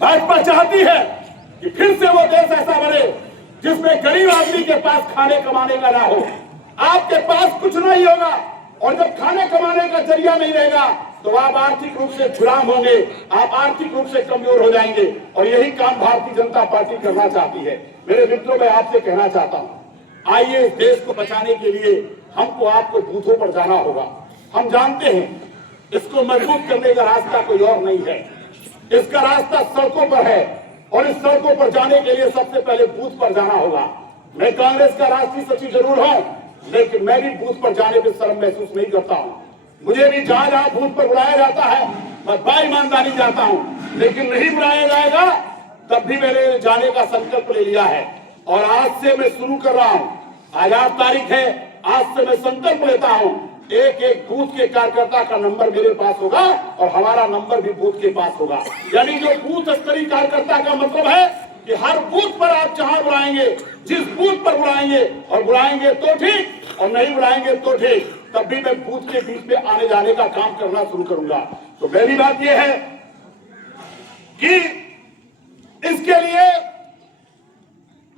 भाजपा चाहती है कि फिर से वो देश ऐसा बने जिसमें गरीब आदमी के पास खाने कमाने का ना हो। आपके पास कुछ नहीं होगा और जब खाने कमाने का जरिया नहीं रहेगा तो आप आर्थिक रूप से गुलाम होंगे, आप आर्थिक रूप से कमजोर हो जाएंगे। और यही काम भारतीय जनता पार्टी करना चाहती है। मेरे मित्रों, मैं आपसे कहना चाहता हूं, आइए इस देश को बचाने के लिए हमको आपको बूथों पर जाना होगा। हम जानते हैं इसको मजबूत करने का रास्ता कोई और नहीं है, इसका रास्ता सड़कों पर है और इस सड़कों पर जाने के लिए सबसे पहले बूथ पर जाना होगा। मैं कांग्रेस का राष्ट्रीय सचिव जरूर हूं, लेकिन मैं भी बूथ पर जाने में शर्म महसूस नहीं करता हूं। मुझे भी जहां जहां बूथ पर बुलाया जाता है मैं बाईमानदारी जाता हूं, लेकिन नहीं बुलाया जाएगा तब भी मैंने जाने का संकल्प ले लिया है। और आज से मैं शुरू कर रहा हूं, आज 8 तारीख है, आज से मैं संकल्प लेता हूं, एक एक बूथ के कार्यकर्ता का नंबर मेरे पास होगा और हमारा नंबर भी बूथ के पास होगा। यानी जो बूथ स्तरीय कार्यकर्ता का मतलब है कि हर बूथ पर आप जहां बुलाएंगे, जिस बूथ पर बुलाएंगे, और बुलाएंगे तो ठीक और नहीं बुलाएंगे तो ठीक, तब भी मैं बूथ के बीच में आने जाने का काम करना शुरू करूंगा। तो पहली बात यह है कि इसके लिए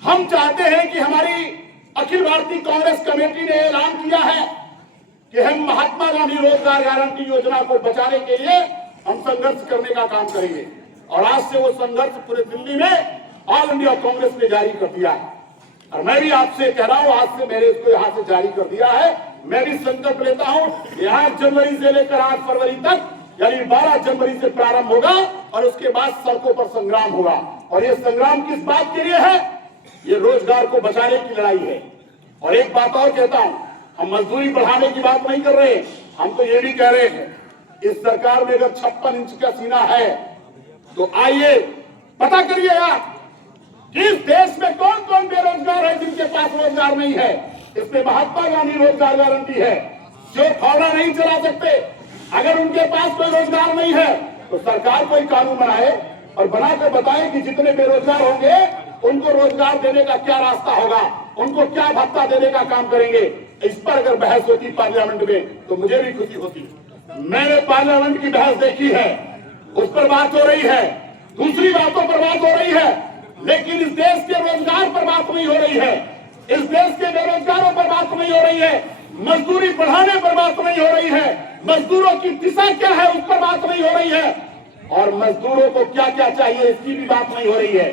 हम चाहते हैं कि हमारी अखिल भारतीय कांग्रेस कमेटी ने ऐलान किया है कि हम महात्मा गांधी रोजगार गारंटी योजना को बचाने के लिए हम संघर्ष करने का काम करेंगे। और आज से वो संघर्ष पूरे दिल्ली में ऑल इंडिया कांग्रेस ने जारी कर दिया है। और मैं भी आपसे कह रहा हूं, आज से मैंने इसको यहां से जारी कर दिया है। मैं भी संकल्प लेता हूं, 8 जनवरी से लेकर 8 फरवरी तक, यानी 12 जनवरी से प्रारंभ होगा और उसके बाद सड़कों पर संग्राम होगा। और ये संग्राम किस बात के लिए है? ये रोजगार को बचाने की लड़ाई है। और एक बात और कहता हूं, हम मजदूरी बढ़ाने की बात नहीं कर रहे, हम तो ये भी कह रहे हैं इस सरकार में अगर 56 इंच का सीना है तो आइए पता करिएगा कि इस देश में कौन कौन बेरोजगार है, जिनके पास रोजगार नहीं है। इसमें महात्मा गांधी रोजगार गारंटी है, जो फावड़ा नहीं चला सकते। अगर उनके पास कोई रोजगार नहीं है तो सरकार कोई कानून बनाए और बनाकर बताए कि जितने बेरोजगार होंगे उनको रोजगार देने का क्या रास्ता होगा, उनको क्या भत्ता देने का काम करेंगे। इस पर अगर बहस होती पार्लियामेंट में तो मुझे भी खुशी होती। मैंने पार्लियामेंट की बहस देखी है, उस पर बात हो रही है, दूसरी बातों पर बात हो रही है, लेकिन इस देश के रोजगार पर बात नहीं हो रही है, इस देश के बेरोजगारों पर बात नहीं हो रही है, मजदूरी बढ़ाने पर बात नहीं हो रही है, मजदूरों की दिशा क्या है उस पर बात नहीं हो रही है, और मजदूरों को क्या क्या चाहिए इसकी भी बात नहीं हो रही है।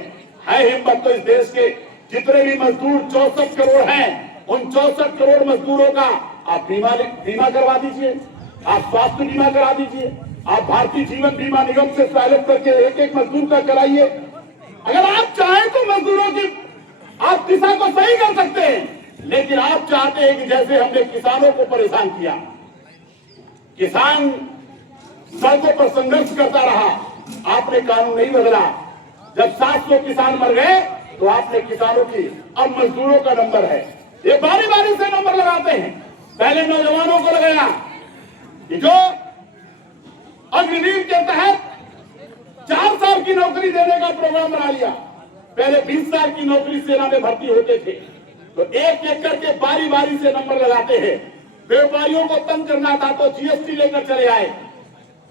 हिम्मत तो इस देश के जितने भी मजदूर 64 करोड़ हैं, उन 64 करोड़ मजदूरों का आप बीमा करवा दीजिए, आप स्वास्थ्य बीमा करा दीजिए, आप भारतीय जीवन बीमा निगम से स्वागत करके एक एक मजदूर का कराइए। अगर आप चाहें तो मजदूरों की आप दिशा को सही कर सकते हैं, लेकिन आप चाहते हैं कि जैसे हमने किसानों को परेशान किया, किसान सड़कों पर संघर्ष करता रहा, आपने कानून नहीं बदला। जब 700 किसान मर गए तो आपने किसानों की, अब मजदूरों का नंबर है, ये बारी बारी से नंबर लगाते हैं। पहले नौजवानों को लगाया जो अग्निवीर के तहत 4 साल की नौकरी देने का प्रोग्राम बना लिया। पहले 20 साल की नौकरी सेना में भर्ती होते थे, तो एक एक करके बारी बारी से नंबर लगाते हैं। व्यापारियों को तंग करना था तो जीएसटी लेकर चले आए,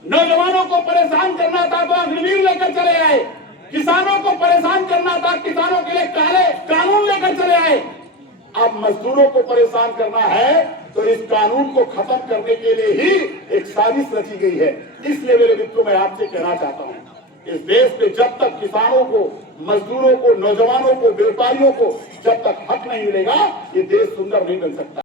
नौजवानों को परेशान करना था तो अग्निवीर लेकर चले आए, किसानों को परेशान करना था, किसानों के लिए काले कानून लेकर चले आए। अब मजदूरों को परेशान करना है तो इस कानून को खत्म करने के लिए ही एक साजिश रची गई है। इसलिए मेरे मित्रों, मैं आपसे कहना चाहता हूं, इस देश में जब तक किसानों को, मजदूरों को, नौजवानों को, व्यापारियों को जब तक हक नहीं मिलेगा, ये देश सुंदर नहीं बन सकता।